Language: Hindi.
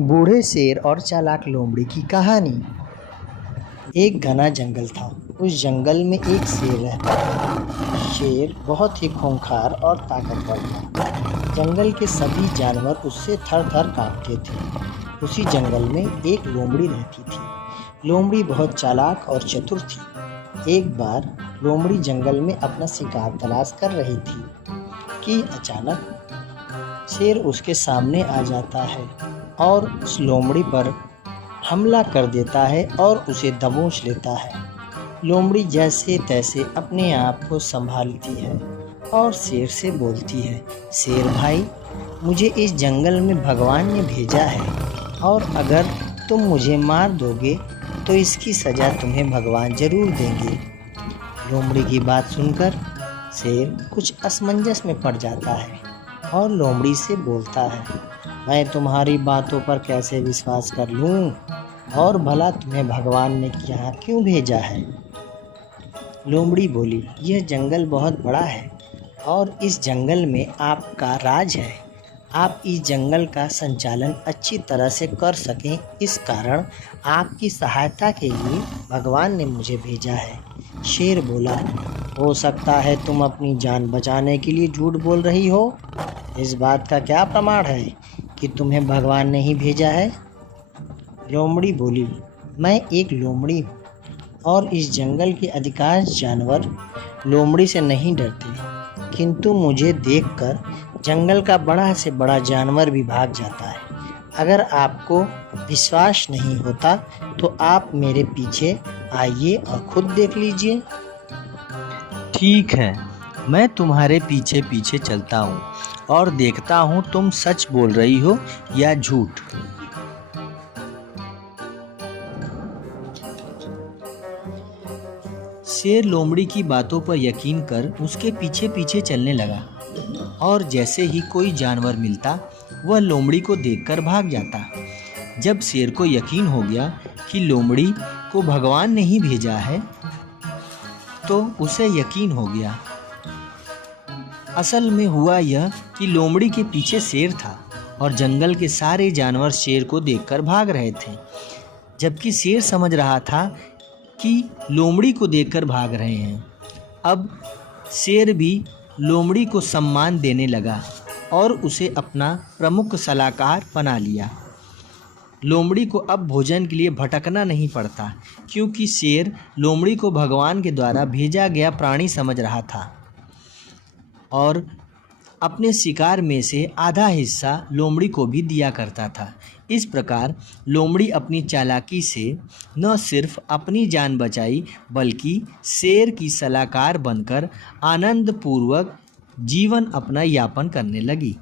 बूढ़े शेर और चालाक लोमड़ी की कहानी। एक घना जंगल था। उस जंगल में एक शेर रहता था। शेर बहुत ही खूंखार और ताकतवर था। जंगल के सभी जानवर उससे थर थर कांपते थे। उसी जंगल में एक लोमड़ी रहती थी। लोमड़ी बहुत चालाक और चतुर थी। एक बार लोमड़ी जंगल में अपना शिकार तलाश कर रही थी कि अचानक शेर उसके सामने आ जाता है और उस लोमड़ी पर हमला कर देता है और उसे दबोच लेता है। लोमड़ी जैसे तैसे अपने आप को संभालती है और शेर से बोलती है, शेर भाई, मुझे इस जंगल में भगवान ने भेजा है और अगर तुम मुझे मार दोगे तो इसकी सज़ा तुम्हें भगवान ज़रूर देंगे। लोमड़ी की बात सुनकर शेर कुछ असमंजस में पड़ जाता है और लोमड़ी से बोलता है, मैं तुम्हारी बातों पर कैसे विश्वास कर लूं? और भला तुम्हें भगवान ने यहाँ क्यों भेजा है? लोमड़ी बोली, यह जंगल बहुत बड़ा है और इस जंगल में आपका राज है। आप इस जंगल का संचालन अच्छी तरह से कर सकें, इस कारण आपकी सहायता के लिए भगवान ने मुझे भेजा है। शेर बोला, हो सकता है तुम अपनी जान बचाने के लिए झूठ बोल रही हो। इस बात का क्या प्रमाण है कि तुम्हें भगवान ने ही भेजा है? लोमड़ी बोली, मैं एक लोमड़ी हूँ और इस जंगल के अधिकांश जानवर लोमड़ी से नहीं डरते, किंतु मुझे देखकर जंगल का बड़ा से बड़ा जानवर भी भाग जाता है। अगर आपको विश्वास नहीं होता तो आप मेरे पीछे आइए और खुद देख लीजिए। ठीक है, मैं तुम्हारे पीछे पीछे चलता हूँ और देखता हूँ तुम सच बोल रही हो या झूठ। शेर लोमड़ी की बातों पर यकीन कर उसके पीछे पीछे चलने लगा और जैसे ही कोई जानवर मिलता वह लोमड़ी को देखकर भाग जाता। जब शेर को यकीन हो गया कि लोमड़ी को भगवान ने ही भेजा है तो उसे यकीन हो गया। असल में हुआ यह कि लोमड़ी के पीछे शेर था और जंगल के सारे जानवर शेर को देखकर भाग रहे थे, जबकि शेर समझ रहा था कि लोमड़ी को देखकर भाग रहे हैं। अब शेर भी लोमड़ी को सम्मान देने लगा और उसे अपना प्रमुख सलाहकार बना लिया। लोमड़ी को अब भोजन के लिए भटकना नहीं पड़ता, क्योंकि शेर लोमड़ी को भगवान के द्वारा भेजा गया प्राणी समझ रहा था और अपने शिकार में से आधा हिस्सा लोमड़ी को भी दिया करता था। इस प्रकार लोमड़ी अपनी चालाकी से न सिर्फ अपनी जान बचाई बल्कि शेर की सलाहकार बनकर आनंदपूर्वक जीवन अपना यापन करने लगी।